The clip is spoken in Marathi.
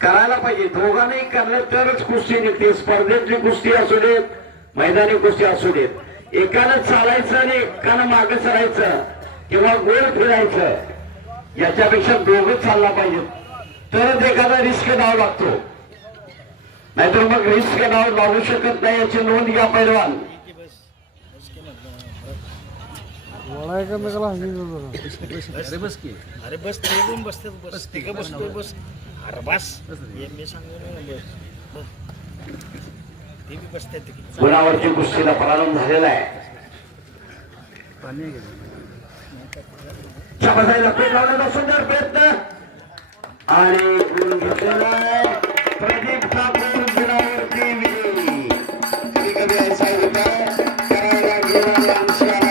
करायला पाहिजे. दोघांनी करणं तरच कुस्ती निघते. स्पर्धेतली कुस्ती असू देत मैदानी कुस्ती असू देत. एकानं चालायचं आणि एकानं मागे सरायचं किंवा गोल फिरायचं याच्यापेक्षा दोघं चालला पाहिजे. तरच एखादा रिस्क द्यावा लागतो. नाहीतर मग रिस्क द्यावा लागू शकत नाही याची नोंद घ्या पैलवान. वळा एकमेकाला हसी अरे बस की. अरे बस ते येऊन बसतात बस. तिघं बसतोय बस. अरे बस. हे मी सांगू ना बस. बस. ते बी बसतात तिघी. गुणावरची कुस्तीला प्रारंभ झालेला आहे. का? बसायला पेट लावण्याचा सुंदर प्रयत्न. आणि गुण घेतलेला आहे प्रदीप ठाकूर गुणावरती विजयी. कधी कधी असा होता